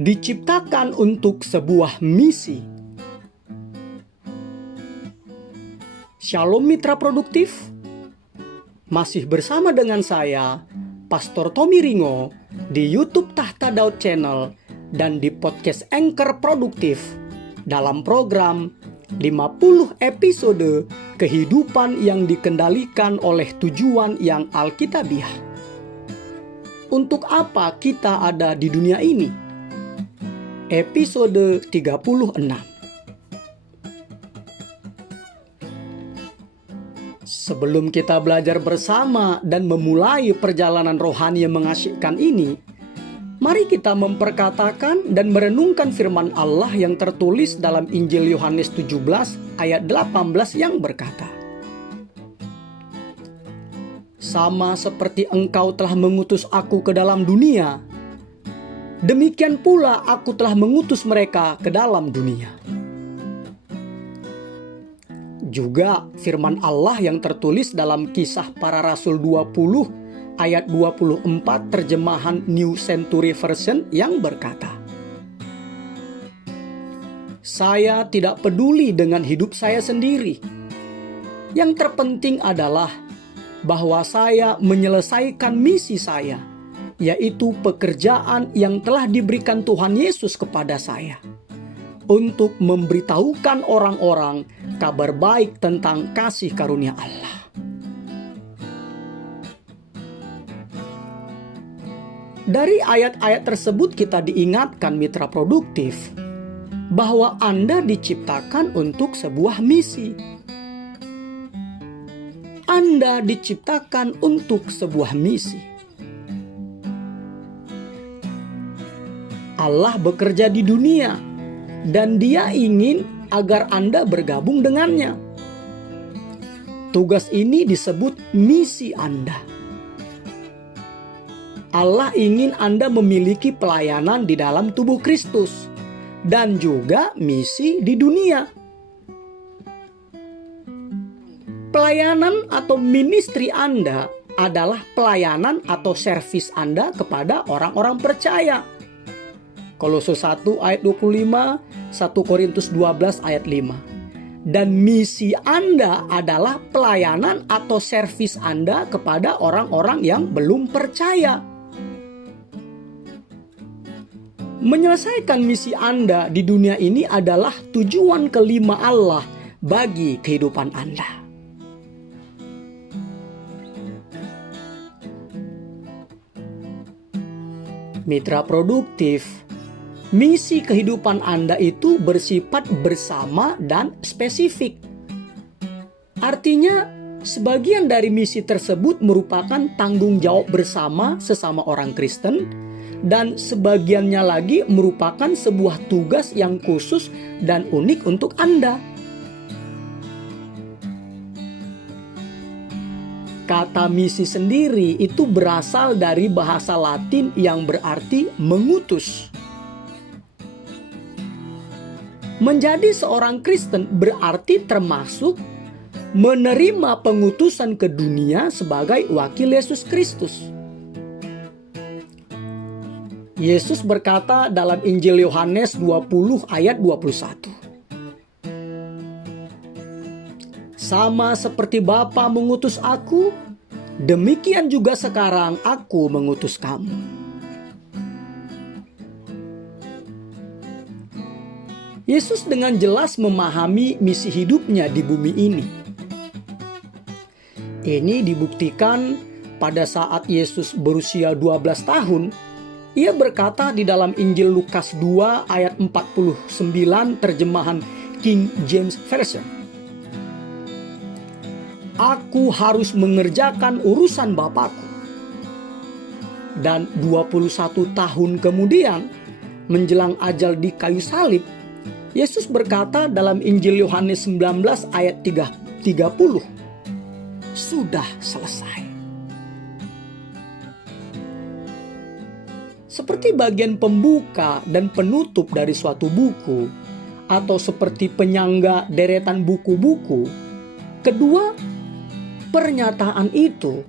diciptakan untuk sebuah misi. Shalom mitra produktif, masih bersama dengan saya, Pastor Tommy Ringo, di YouTube Tahta Daud Channel dan di podcast Anchor Produktif dalam program 50 episode kehidupan yang dikendalikan oleh tujuan yang alkitabiah. Untuk apa kita ada di dunia ini? Episode 36. Sebelum kita belajar bersama dan memulai perjalanan rohani yang mengasyikkan ini, mari kita memperkatakan dan merenungkan firman Allah yang tertulis dalam Injil Yohanes 17 ayat 18 yang berkata, "Sama seperti Engkau telah mengutus aku ke dalam dunia, demikian pula aku telah mengutus mereka ke dalam dunia." Juga firman Allah yang tertulis dalam Kisah Para Rasul 20 ayat 24 terjemahan New Century Version yang berkata, "Saya tidak peduli dengan hidup saya sendiri. Yang terpenting adalah bahwa saya menyelesaikan misi saya, yaitu pekerjaan yang telah diberikan Tuhan Yesus kepada saya, untuk memberitahukan orang-orang kabar baik tentang kasih karunia Allah." Dari ayat-ayat tersebut kita diingatkan mitra produktif bahwa Anda diciptakan untuk sebuah misi. Anda diciptakan untuk sebuah misi. Allah bekerja di dunia dan Dia ingin agar Anda bergabung dengannya. Tugas ini disebut misi Anda. Allah ingin Anda memiliki pelayanan di dalam tubuh Kristus dan juga misi di dunia. Pelayanan atau ministry Anda adalah pelayanan atau servis Anda kepada orang-orang percaya. Kolose 1 ayat 25, 1 Korintus 12 ayat 5. Dan misi Anda adalah pelayanan atau servis Anda kepada orang-orang yang belum percaya. Menyelesaikan misi Anda di dunia ini adalah tujuan kelima Allah bagi kehidupan Anda. Mitra produktif, misi kehidupan Anda itu bersifat bersama dan spesifik. Artinya, sebagian dari misi tersebut merupakan tanggung jawab bersama sesama orang Kristen, dan sebagiannya lagi merupakan sebuah tugas yang khusus dan unik untuk Anda. Kata misi sendiri itu berasal dari bahasa Latin yang berarti mengutus. Menjadi seorang Kristen berarti termasuk menerima pengutusan ke dunia sebagai wakil Yesus Kristus. Yesus berkata dalam Injil Yohanes 20 ayat 21, "Sama seperti Bapa mengutus aku, demikian juga sekarang aku mengutus kamu." Yesus dengan jelas memahami misi hidupnya di bumi ini. Ini dibuktikan pada saat Yesus berusia 12 tahun. Ia berkata di dalam Injil Lukas 2 ayat 49 terjemahan King James Version, "Aku harus mengerjakan urusan Bapakku." Dan 21 tahun kemudian, menjelang ajal di kayu salib, Yesus berkata dalam Injil Yohanes 19 ayat 30, "Sudah selesai." Seperti bagian pembuka dan penutup dari suatu buku, atau seperti penyangga deretan buku-buku, kedua pernyataan itu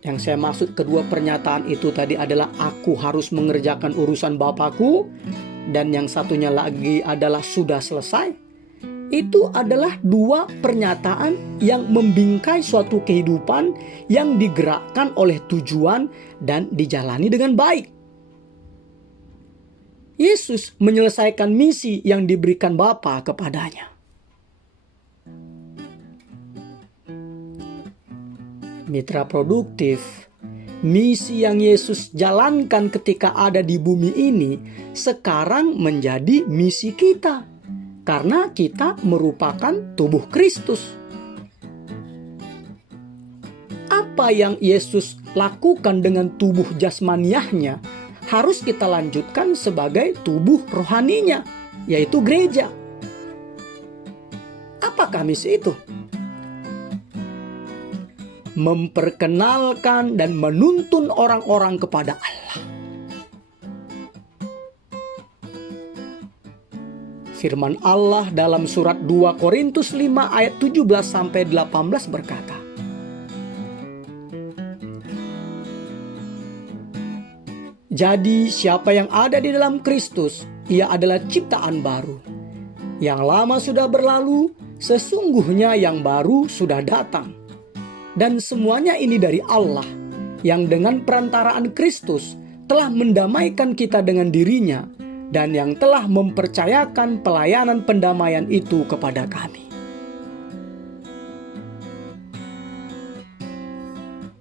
Yang saya maksud kedua pernyataan itu tadi adalah aku harus mengerjakan urusan Bapakku, dan yang satunya lagi adalah sudah selesai. Itu adalah dua pernyataan yang membingkai suatu kehidupan yang digerakkan oleh tujuan dan dijalani dengan baik. Yesus menyelesaikan misi yang diberikan Bapa kepadanya. Mitra produktif, misi yang Yesus jalankan ketika ada di bumi ini sekarang menjadi misi kita, karena kita merupakan tubuh Kristus. Apa yang Yesus lakukan dengan tubuh jasmaniahnya harus kita lanjutkan sebagai tubuh rohaninya, yaitu gereja. Apakah misi itu? Memperkenalkan dan menuntun orang-orang kepada Allah. Firman Allah dalam surat 2 Korintus 5 ayat 17-18 berkata, jadi siapa yang ada di dalam Kristus, ia adalah ciptaan baru. Yang lama sudah berlalu, sesungguhnya yang baru sudah datang. Dan semuanya ini dari Allah, yang dengan perantaraan Kristus telah mendamaikan kita dengan dirinya, dan yang telah mempercayakan pelayanan pendamaian itu kepada kami.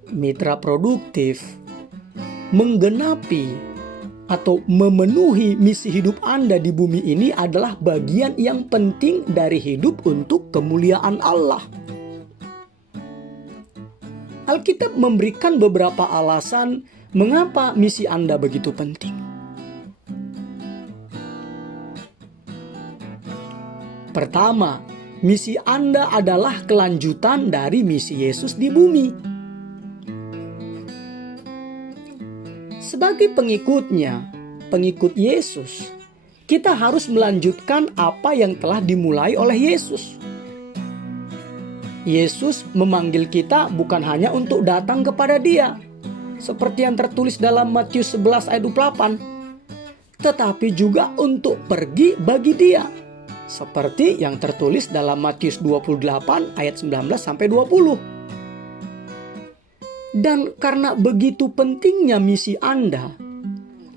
Mitra produktif, menggenapi atau memenuhi misi hidup Anda di bumi ini adalah bagian yang penting dari hidup untuk kemuliaan Allah. Alkitab memberikan beberapa alasan mengapa misi Anda begitu penting. Pertama, misi Anda adalah kelanjutan dari misi Yesus di bumi. Sebagai pengikutnya, pengikut Yesus, kita harus melanjutkan apa yang telah dimulai oleh Yesus. Yesus memanggil kita bukan hanya untuk datang kepada Dia, seperti yang tertulis dalam Matius 11 ayat 28, tetapi juga untuk pergi bagi Dia, seperti yang tertulis dalam Matius 28 ayat 19-20. Dan karena begitu pentingnya misi Anda,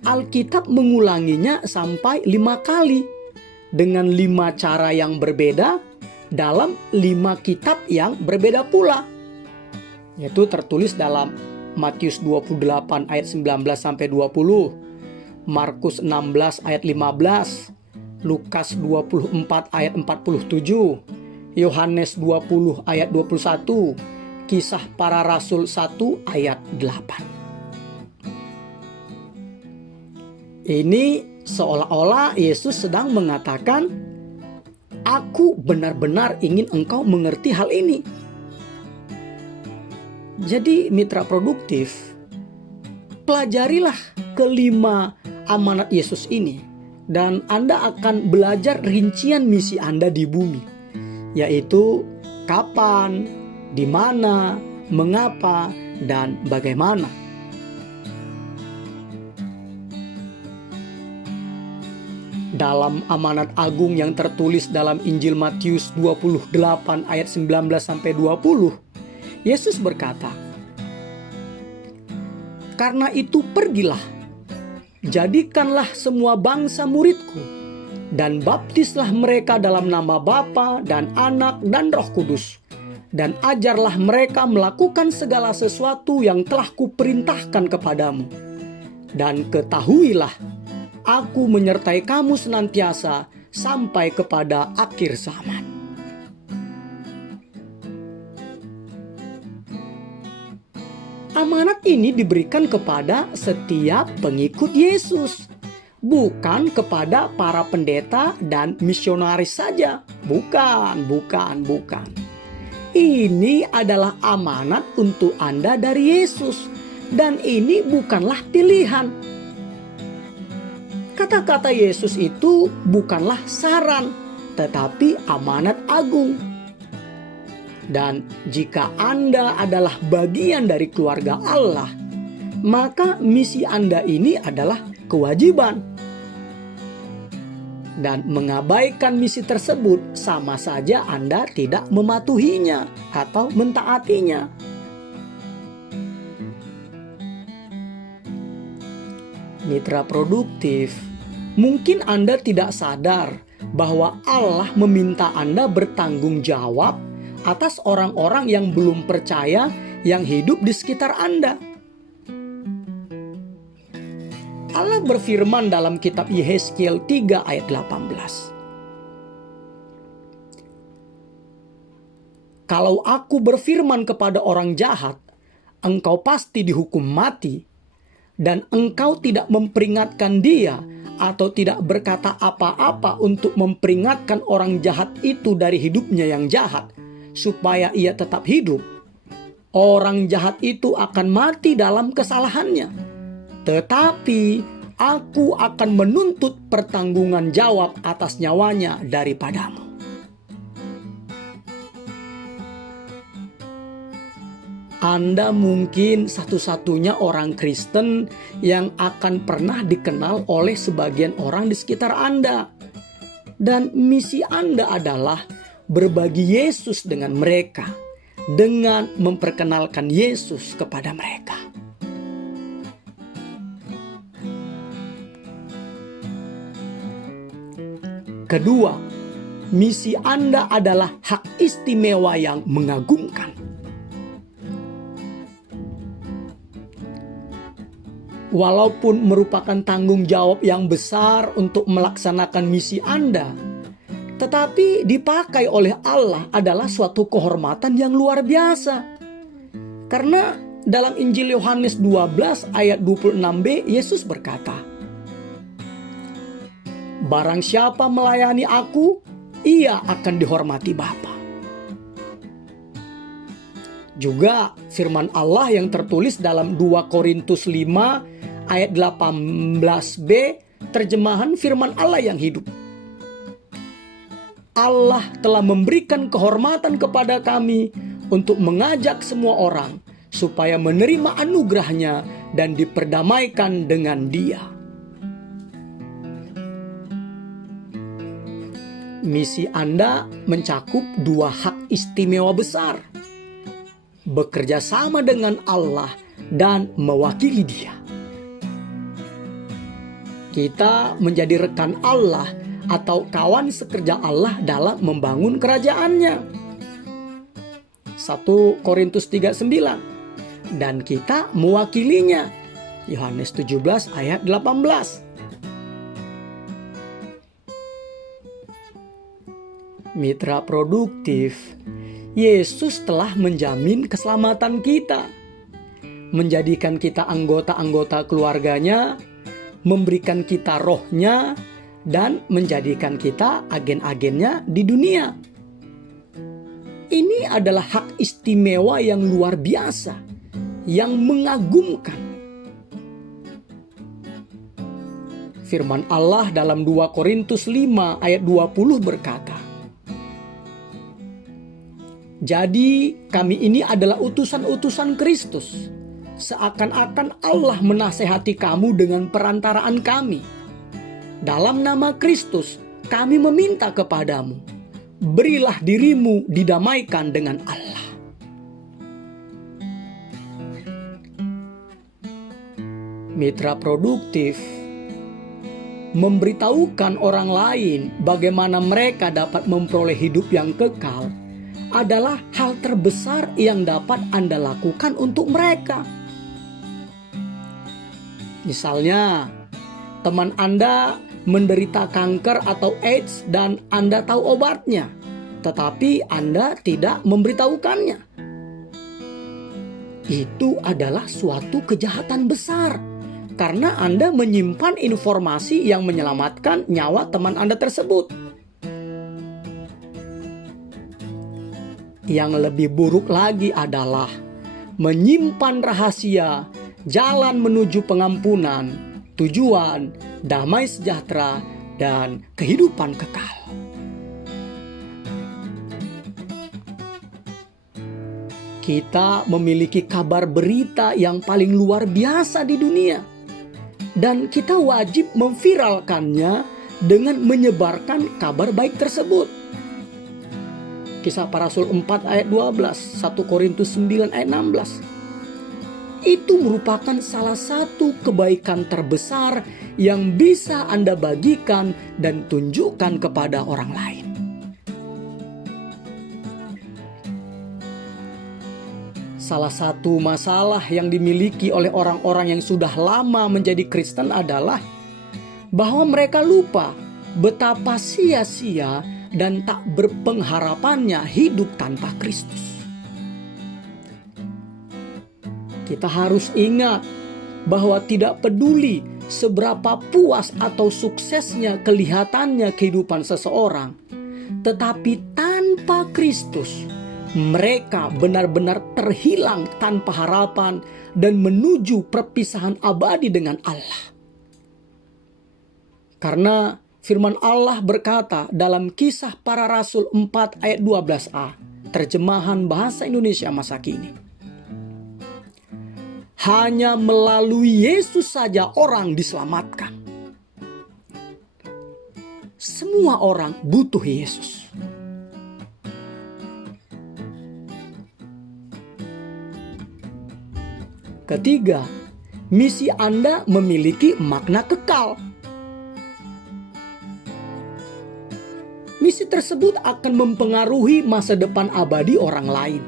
Alkitab mengulanginya sampai 5 kali dengan 5 cara yang berbeda dalam 5 kitab yang berbeda pula, yaitu tertulis dalam Matius 28 ayat 19-20, Markus 16 ayat 15, Lukas 24 ayat 47, Yohanes 20 ayat 21, Kisah Para Rasul 1 ayat 8. Ini seolah-olah Yesus sedang mengatakan, aku benar-benar ingin engkau mengerti hal ini. Jadi mitra produktif, pelajarilah kelima amanat Yesus ini, dan Anda akan belajar rincian misi Anda di bumi, yaitu kapan, di mana, mengapa, dan bagaimana. Dalam amanat agung yang tertulis dalam Injil Matius 28 ayat 19-20, Yesus berkata, karena itu pergilah, jadikanlah semua bangsa muridku, dan baptislah mereka dalam nama Bapa dan Anak dan Roh Kudus, dan ajarlah mereka melakukan segala sesuatu yang telah kuperintahkan kepadamu. Dan ketahuilah, aku menyertai kamu senantiasa sampai kepada akhir zaman. Amanat ini diberikan kepada setiap pengikut Yesus, bukan kepada para pendeta dan misionaris saja. Bukan. Ini adalah amanat untuk Anda dari Yesus, dan ini bukanlah pilihan. Kata-kata Yesus itu bukanlah saran, tetapi amanat agung. Dan jika Anda adalah bagian dari keluarga Allah, maka misi Anda ini adalah kewajiban. Dan mengabaikan misi tersebut sama saja Anda tidak mematuhinya atau mentaatinya. Mitra produktif, mungkin Anda tidak sadar bahwa Allah meminta Anda bertanggung jawab atas orang-orang yang belum percaya yang hidup di sekitar Anda. Allah berfirman dalam kitab Yehezkiel 3 ayat 18. Kalau aku berfirman kepada orang jahat, engkau pasti dihukum mati, dan engkau tidak memperingatkan dia atau tidak berkata apa-apa untuk memperingatkan orang jahat itu dari hidupnya yang jahat, supaya ia tetap hidup, orang jahat itu akan mati dalam kesalahannya. Tetapi aku akan menuntut pertanggungan jawab atas nyawanya daripadamu. Anda mungkin satu-satunya orang Kristen yang akan pernah dikenal oleh sebagian orang di sekitar Anda. Dan misi Anda adalah berbagi Yesus dengan mereka, dengan memperkenalkan Yesus kepada mereka. Kedua, misi Anda adalah hak istimewa yang mengagumkan. Walaupun merupakan tanggung jawab yang besar untuk melaksanakan misi Anda, tetapi dipakai oleh Allah adalah suatu kehormatan yang luar biasa. Karena dalam Injil Yohanes 12 ayat 26b, Yesus berkata, "Barang siapa melayani aku, ia akan dihormati Bapa." Juga firman Allah yang tertulis dalam 2 Korintus 5 ayat 18b, terjemahan firman Allah yang hidup. Allah telah memberikan kehormatan kepada kami untuk mengajak semua orang supaya menerima anugerahnya dan diperdamaikan dengan Dia. Misi Anda mencakup dua hak istimewa besar: bekerja sama dengan Allah dan mewakili Dia. Kita menjadi rekan Allah atau kawan sekerja Allah dalam membangun kerajaannya. 1 Korintus 3:9. Dan kita mewakilinya. Yohanes 17 ayat 18. Mitra produktif, Yesus telah menjamin keselamatan kita, menjadikan kita anggota-anggota keluarganya, memberikan kita rohnya, dan menjadikan kita agen-agennya di dunia. Ini adalah hak istimewa yang luar biasa, yang mengagumkan. Firman Allah dalam 2 Korintus 5 ayat 20 berkata, "Jadi kami ini adalah utusan-utusan Kristus, seakan-akan Allah menasehati kamu dengan perantaraan kami. Dalam nama Kristus, kami meminta kepadamu, berilah dirimu didamaikan dengan Allah." Mitra produktif, memberitahukan orang lain bagaimana mereka dapat memperoleh hidup yang kekal adalah hal terbesar yang dapat Anda lakukan untuk mereka. Misalnya, teman Anda menderita kanker atau AIDS dan Anda tahu obatnya, tetapi Anda tidak memberitahukannya. Itu adalah suatu kejahatan besar, karena Anda menyimpan informasi yang menyelamatkan nyawa teman Anda tersebut. Yang lebih buruk lagi adalah menyimpan rahasia jalan menuju pengampunan, tujuan, damai sejahtera, dan kehidupan kekal. Kita memiliki kabar berita yang paling luar biasa di dunia. Dan kita wajib memviralkannya dengan menyebarkan kabar baik tersebut. Kisah Para Rasul 4 ayat 12, 1 Korintus 9 ayat 16. Itu merupakan salah satu kebaikan terbesar yang bisa Anda bagikan dan tunjukkan kepada orang lain. Salah satu masalah yang dimiliki oleh orang-orang yang sudah lama menjadi Kristen adalah bahwa mereka lupa betapa sia-sia dan tak berpengharapannya hidup tanpa Kristus. Kita harus ingat bahwa tidak peduli seberapa puas atau suksesnya kelihatannya kehidupan seseorang, tetapi tanpa Kristus, mereka benar-benar terhilang tanpa harapan dan menuju perpisahan abadi dengan Allah. Karena firman Allah berkata dalam Kisah Para Rasul 4 ayat 12a, terjemahan bahasa Indonesia masa kini. Hanya melalui Yesus saja orang diselamatkan. Semua orang butuh Yesus. Ketiga, misi Anda memiliki makna kekal. Misi tersebut akan mempengaruhi masa depan abadi orang lain.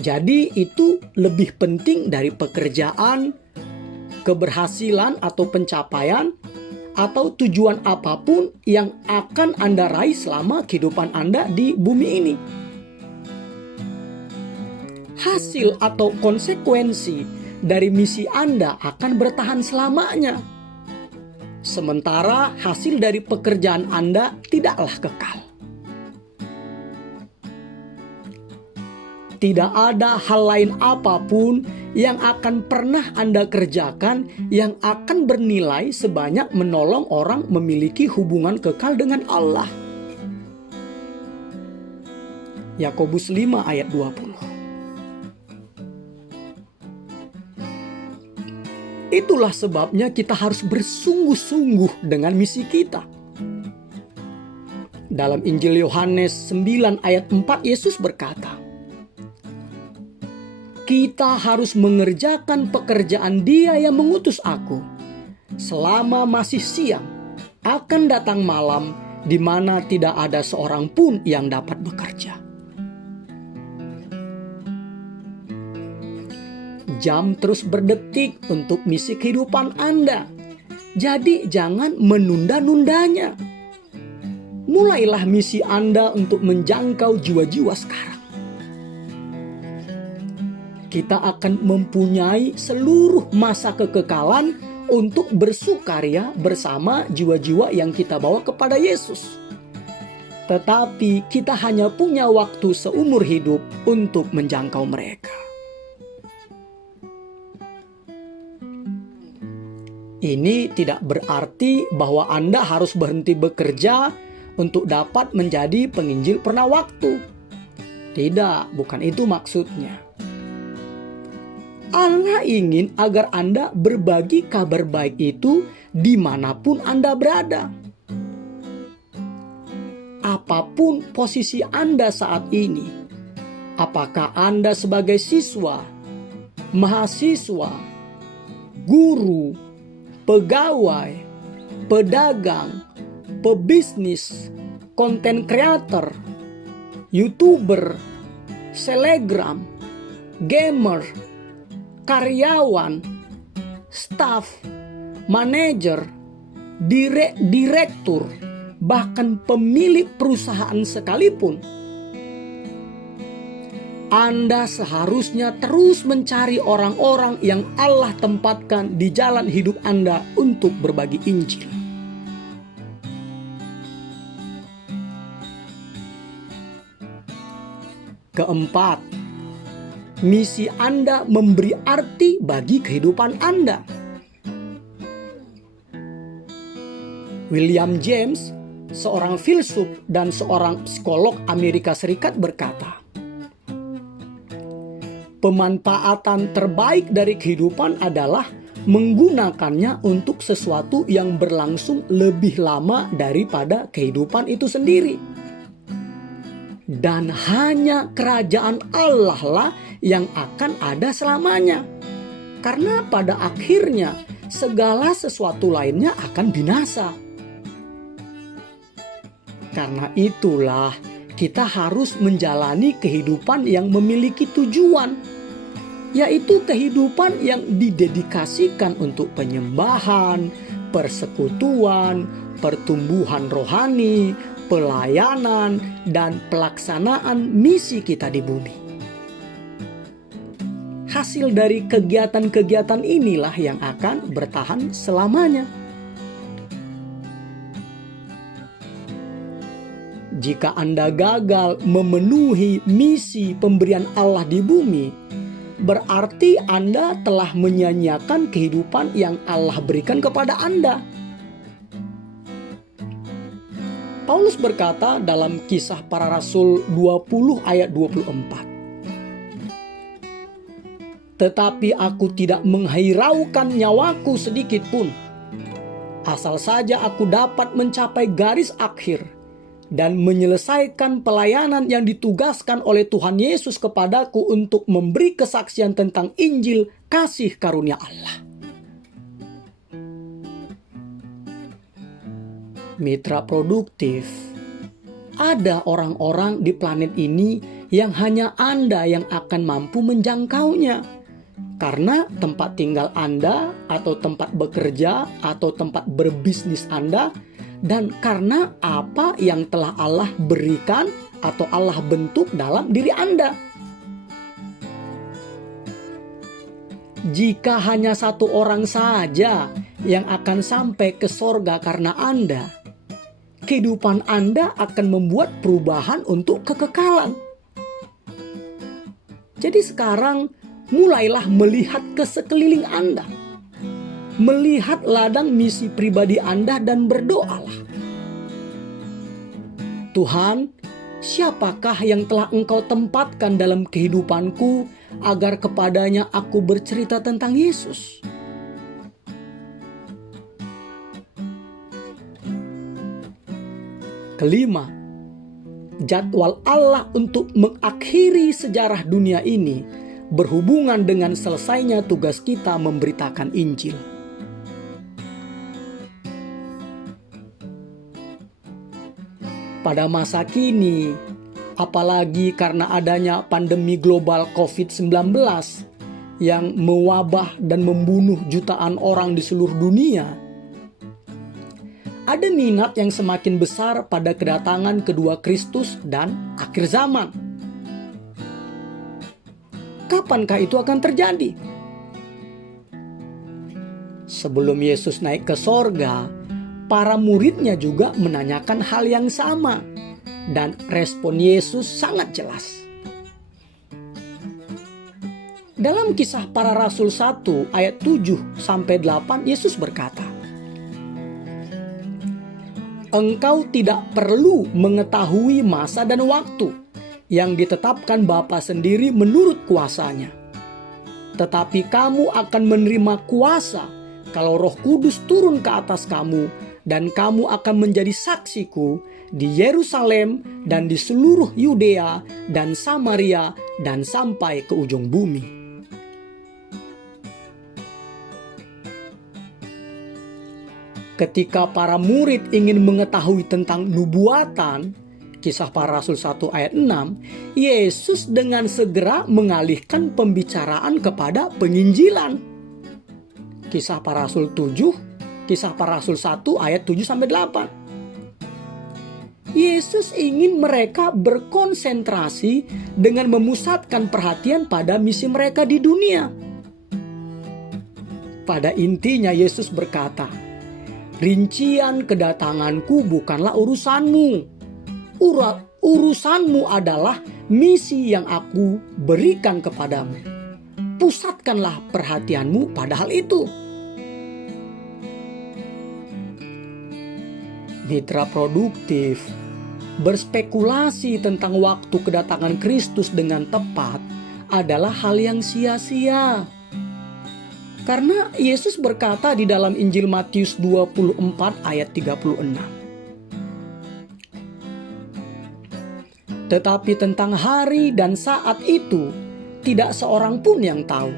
Jadi itu lebih penting dari pekerjaan, keberhasilan atau pencapaian, atau tujuan apapun yang akan Anda raih selama kehidupan Anda di bumi ini. Hasil atau konsekuensi dari misi Anda akan bertahan selamanya. Sementara hasil dari pekerjaan Anda tidaklah kekal. Tidak ada hal lain apapun yang akan pernah Anda kerjakan yang akan bernilai sebanyak menolong orang memiliki hubungan kekal dengan Allah. Yakobus 5 ayat 20. Itulah sebabnya kita harus bersungguh-sungguh dengan misi kita. Dalam Injil Yohanes 9 ayat 4 Yesus berkata, kita harus mengerjakan pekerjaan Dia yang mengutus aku. Selama masih siang, akan datang malam di mana tidak ada seorang pun yang dapat bekerja. Jam terus berdetik untuk misi kehidupan Anda. Jadi jangan menunda-nundanya. Mulailah misi Anda untuk menjangkau jiwa-jiwa sekarang. Kita akan mempunyai seluruh masa kekekalan untuk bersukaria bersama jiwa-jiwa yang kita bawa kepada Yesus. Tetapi kita hanya punya waktu seumur hidup untuk menjangkau mereka. Ini tidak berarti bahwa Anda harus berhenti bekerja untuk dapat menjadi penginjil pernah waktu. Tidak, bukan itu maksudnya. Allah ingin agar Anda berbagi kabar baik itu dimanapun Anda berada. Apapun posisi Anda saat ini, apakah Anda sebagai siswa, mahasiswa, guru, pegawai, pedagang, pebisnis, konten kreator, YouTuber, selebgram, gamer, karyawan, staf, manajer, direktur, bahkan pemilik perusahaan sekalipun, Anda seharusnya terus mencari orang-orang yang Allah tempatkan di jalan hidup Anda untuk berbagi Injil. Keempat, misi Anda memberi arti bagi kehidupan Anda. William James, seorang filsuf dan seorang psikolog Amerika Serikat berkata, Pemanfaatan terbaik dari kehidupan adalah menggunakannya untuk sesuatu yang berlangsung lebih lama daripada kehidupan itu sendiri. Dan hanya kerajaan Allah lah yang akan ada selamanya. Karena pada akhirnya segala sesuatu lainnya akan binasa. Karena itulah kita harus menjalani kehidupan yang memiliki tujuan, yaitu kehidupan yang didedikasikan untuk penyembahan, persekutuan, pertumbuhan rohani, pelayanan, dan pelaksanaan misi kita di bumi. Hasil dari kegiatan-kegiatan inilah yang akan bertahan selamanya. Jika Anda gagal memenuhi misi pemberian Allah di bumi, berarti Anda telah menyia-nyiakan kehidupan yang Allah berikan kepada Anda. Paulus berkata dalam Kisah Para Rasul 20 ayat 24. Tetapi aku tidak menghiraukan nyawaku sedikit pun, asal saja aku dapat mencapai garis akhir dan menyelesaikan pelayanan yang ditugaskan oleh Tuhan Yesus kepadaku untuk memberi kesaksian tentang Injil kasih karunia Allah. Mitra produktif, ada orang-orang di planet ini yang hanya Anda yang akan mampu menjangkaunya. Karena tempat tinggal Anda atau tempat bekerja atau tempat berbisnis Anda, dan karena apa yang telah Allah berikan atau Allah bentuk dalam diri Anda. Jika hanya satu orang saja yang akan sampai ke sorga karena Anda, kehidupan Anda akan membuat perubahan untuk kekekalan. Jadi sekarang mulailah melihat ke sekeliling Anda. Melihat ladang misi pribadi Anda dan berdoalah. Tuhan, siapakah yang telah Engkau tempatkan dalam kehidupanku agar kepadanya aku bercerita tentang Yesus? Kelima, jadwal Allah untuk mengakhiri sejarah dunia ini berhubungan dengan selesainya tugas kita memberitakan Injil. Pada masa kini, apalagi karena adanya pandemi global COVID-19 yang mewabah dan membunuh jutaan orang di seluruh dunia, ada minat yang semakin besar pada kedatangan kedua Kristus dan akhir zaman. Kapankah itu akan terjadi? Sebelum Yesus naik ke sorga, para muridnya juga menanyakan hal yang sama, dan respon Yesus sangat jelas. Dalam Kisah Para Rasul 1 ayat 7-8, Yesus berkata, "Engkau tidak perlu mengetahui masa dan waktu yang ditetapkan Bapa sendiri menurut kuasanya. Tetapi kamu akan menerima kuasa kalau Roh Kudus turun ke atas kamu, dan kamu akan menjadi saksiku di Yerusalem dan di seluruh Yudea dan Samaria dan sampai ke ujung bumi." Ketika para murid ingin mengetahui tentang nubuatan, Kisah Para Rasul 1 ayat 6, Yesus dengan segera mengalihkan pembicaraan kepada penginjilan. Kisah Para Rasul 7, Kisah Para Rasul 1 ayat 7-8. Yesus ingin mereka berkonsentrasi dengan memusatkan perhatian pada misi mereka di dunia. Pada intinya Yesus berkata, "Rincian kedatanganku bukanlah urusanmu. Urusanmu adalah misi yang aku berikan kepadamu. Pusatkanlah perhatianmu pada hal itu." Mitra produktif, berspekulasi tentang waktu kedatangan Kristus dengan tepat adalah hal yang sia-sia. Karena Yesus berkata di dalam Injil Matius 24 ayat 36. Tetapi tentang hari dan saat itu tidak seorang pun yang tahu.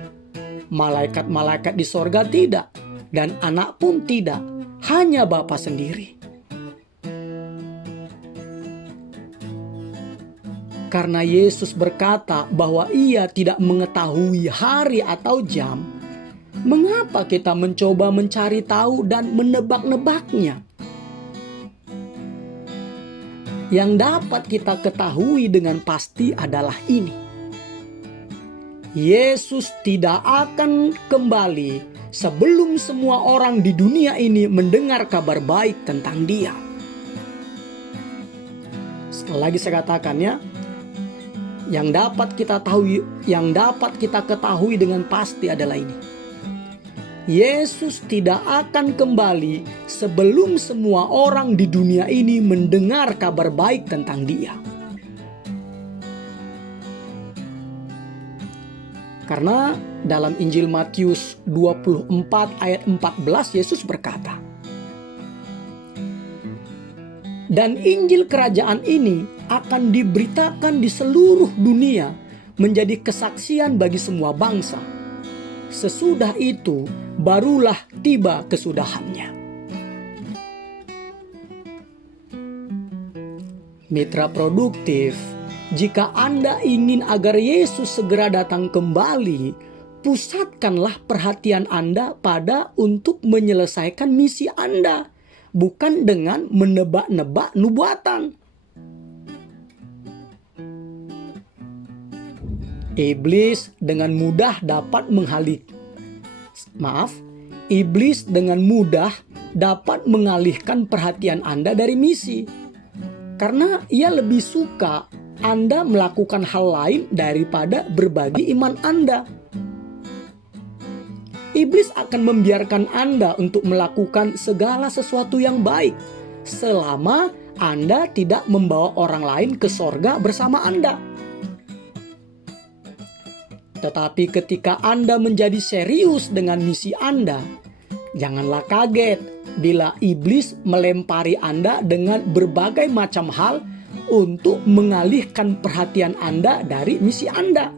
Malaikat-malaikat di sorga tidak, dan anak pun tidak, hanya Bapa sendiri. Karena Yesus berkata bahwa ia tidak mengetahui hari atau jam, mengapa kita mencoba mencari tahu dan menebak-nebaknya? Yang dapat kita ketahui dengan pasti adalah ini: Yesus tidak akan kembali sebelum semua orang di dunia ini mendengar kabar baik tentang Dia. Sekali lagi saya katakan ya, yang dapat kita ketahui dengan pasti adalah ini: Yesus tidak akan kembali sebelum semua orang di dunia ini mendengar kabar baik tentang Dia. Karena dalam Injil Matius 24 ayat 14 Yesus berkata, "Dan Injil kerajaan ini akan diberitakan di seluruh dunia menjadi kesaksian bagi semua bangsa. Sesudah itu barulah tiba kesudahannya." Mitra produktif, jika Anda ingin agar Yesus segera datang kembali, pusatkanlah perhatian Anda pada untuk menyelesaikan misi Anda, bukan dengan menebak-nebak nubuatan. Iblis dengan mudah dapat mengalihkan perhatian Anda dari misi. Karena ia lebih suka Anda melakukan hal lain daripada berbagi iman Anda. Iblis akan membiarkan Anda untuk melakukan segala sesuatu yang baik selama Anda tidak membawa orang lain ke sorga bersama Anda. Tetapi ketika Anda menjadi serius dengan misi Anda, janganlah kaget bila iblis melempari Anda dengan berbagai macam hal untuk mengalihkan perhatian Anda dari misi Anda.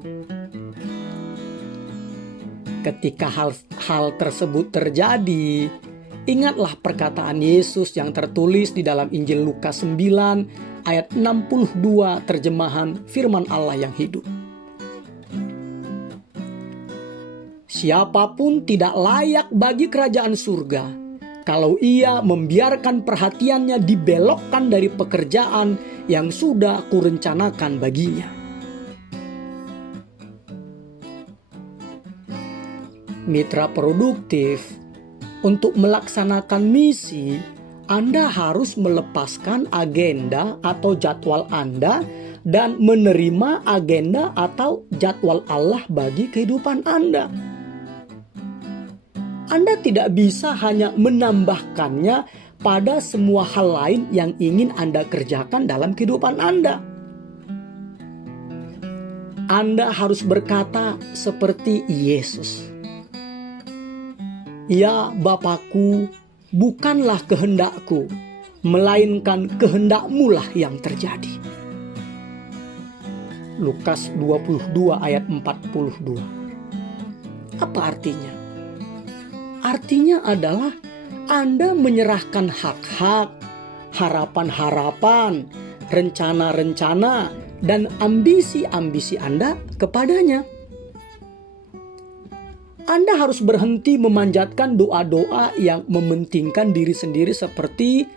Ketika hal tersebut terjadi, ingatlah perkataan Yesus yang tertulis di dalam Injil Lukas 9 ayat 62 terjemahan firman Allah yang hidup. Siapapun tidak layak bagi kerajaan surga kalau ia membiarkan perhatiannya dibelokkan dari pekerjaan yang sudah kurencanakan baginya. Mitra produktif, untuk melaksanakan misi, Anda harus melepaskan agenda atau jadwal Anda dan menerima agenda atau jadwal Allah bagi kehidupan Anda. Anda tidak bisa hanya menambahkannya pada semua hal lain yang ingin Anda kerjakan dalam kehidupan Anda. Anda harus berkata seperti Yesus, "Ya Bapakku, bukanlah kehendakku, melainkan kehendak-Mu lah yang terjadi." Lukas 22 ayat 42. Apa artinya? Artinya adalah Anda menyerahkan hak-hak, harapan-harapan, rencana-rencana, dan ambisi-ambisi Anda kepadanya. Anda harus berhenti memanjatkan doa-doa yang mementingkan diri sendiri seperti,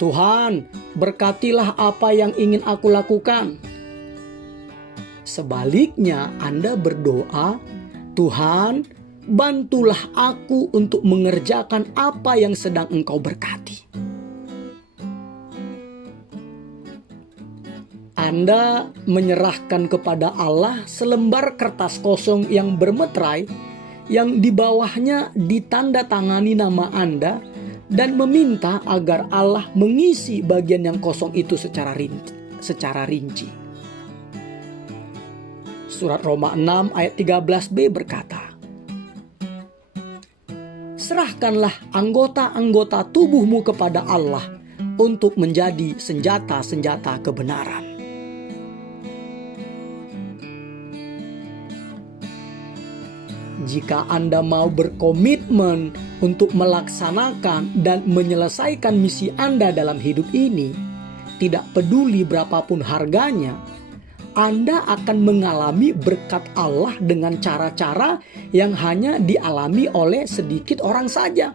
"Tuhan, berkatilah apa yang ingin aku lakukan." Sebaliknya, Anda berdoa, "Tuhan, bantulah aku untuk mengerjakan apa yang sedang Engkau berkati." Anda menyerahkan kepada Allah selembar kertas kosong yang bermeterai, yang di bawahnya ditandatangani nama Anda, dan meminta agar Allah mengisi bagian yang kosong itu secara rinci. Surat Roma 6 ayat 13b berkata, serahkanlah anggota-anggota tubuhmu kepada Allah untuk menjadi senjata-senjata kebenaran. Jika Anda mau berkomitmen untuk melaksanakan dan menyelesaikan misi Anda dalam hidup ini, tidak peduli berapapun harganya, Anda akan mengalami berkat Allah dengan cara-cara yang hanya dialami oleh sedikit orang saja.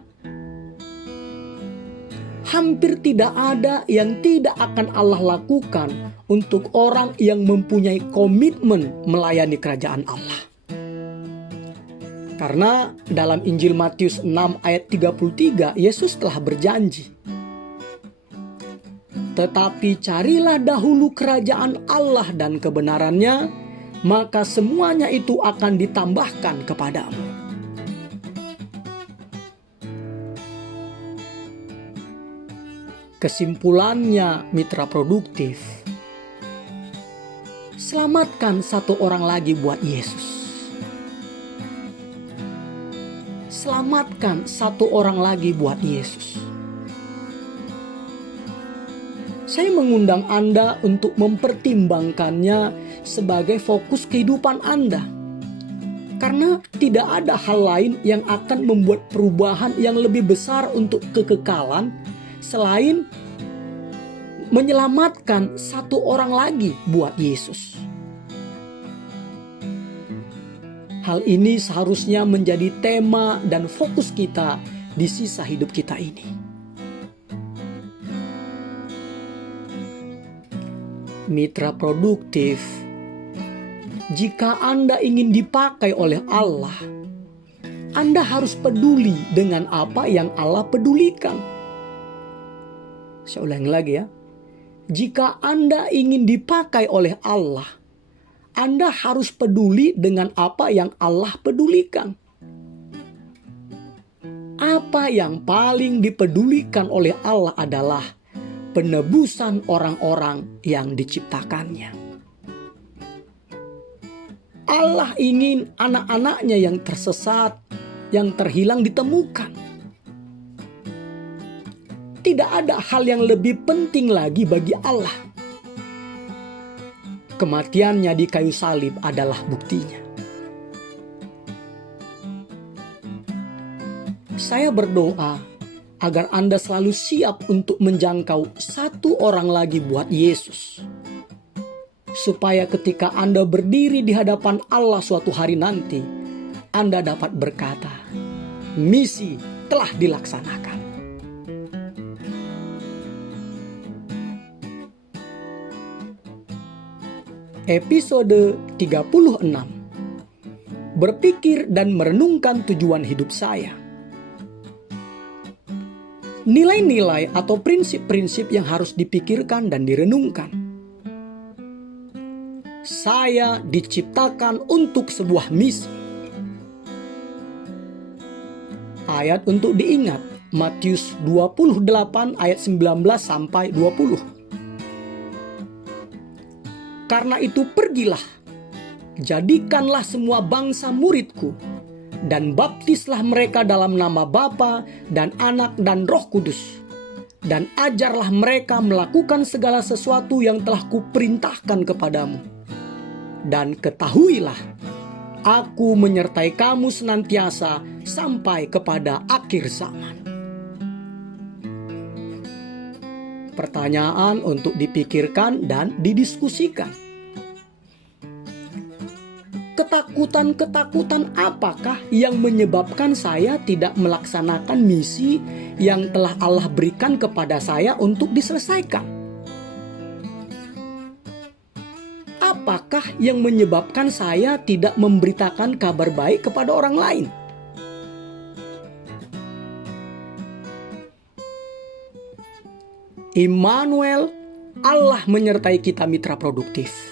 Hampir tidak ada yang tidak akan Allah lakukan untuk orang yang mempunyai komitmen melayani kerajaan Allah. Karena dalam Injil Matius 6 ayat 33, Yesus telah berjanji, tetapi carilah dahulu kerajaan Allah dan kebenarannya, maka semuanya itu akan ditambahkan kepadamu. Kesimpulannya, mitra produktif, selamatkan satu orang lagi buat Yesus. Selamatkan satu orang lagi buat Yesus. Saya mengundang Anda untuk mempertimbangkannya sebagai fokus kehidupan Anda. Karena tidak ada hal lain yang akan membuat perubahan yang lebih besar untuk kekekalan selain menyelamatkan satu orang lagi buat Yesus. Hal ini seharusnya menjadi tema dan fokus kita di sisa hidup kita ini. Mitra produktif, jika Anda ingin dipakai oleh Allah, Anda harus peduli dengan apa yang Allah pedulikan. Saya ulangi lagi ya. Jika Anda ingin dipakai oleh Allah, Anda harus peduli dengan apa yang Allah pedulikan. Apa yang paling dipedulikan oleh Allah adalah penebusan orang-orang yang diciptakannya. Allah ingin anak-anaknya yang tersesat, yang terhilang ditemukan. Tidak ada hal yang lebih penting lagi bagi Allah. Kematiannya di kayu salib adalah buktinya. Saya berdoa agar Anda selalu siap untuk menjangkau satu orang lagi buat Yesus. Supaya ketika Anda berdiri di hadapan Allah suatu hari nanti, Anda dapat berkata, misi telah dilaksanakan. Episode 36. Berpikir dan merenungkan tujuan hidup saya. Nilai-nilai atau prinsip-prinsip yang harus dipikirkan dan direnungkan. Saya diciptakan untuk sebuah misi. Ayat untuk diingat, Matius 28 ayat 19 sampai 20. Karena itu pergilah, jadikanlah semua bangsa muridku, dan baptislah mereka dalam nama Bapa dan Anak dan Roh Kudus. Dan ajarlah mereka melakukan segala sesuatu yang telah kuperintahkan kepadamu. Dan ketahuilah, aku menyertai kamu senantiasa sampai kepada akhir zaman. Pertanyaan untuk dipikirkan dan didiskusikan. Ketakutan-ketakutan apakah yang menyebabkan saya tidak melaksanakan misi yang telah Allah berikan kepada saya untuk diselesaikan? Apakah yang menyebabkan saya tidak memberitakan kabar baik kepada orang lain? Immanuel, Allah menyertai kita mitra produktif.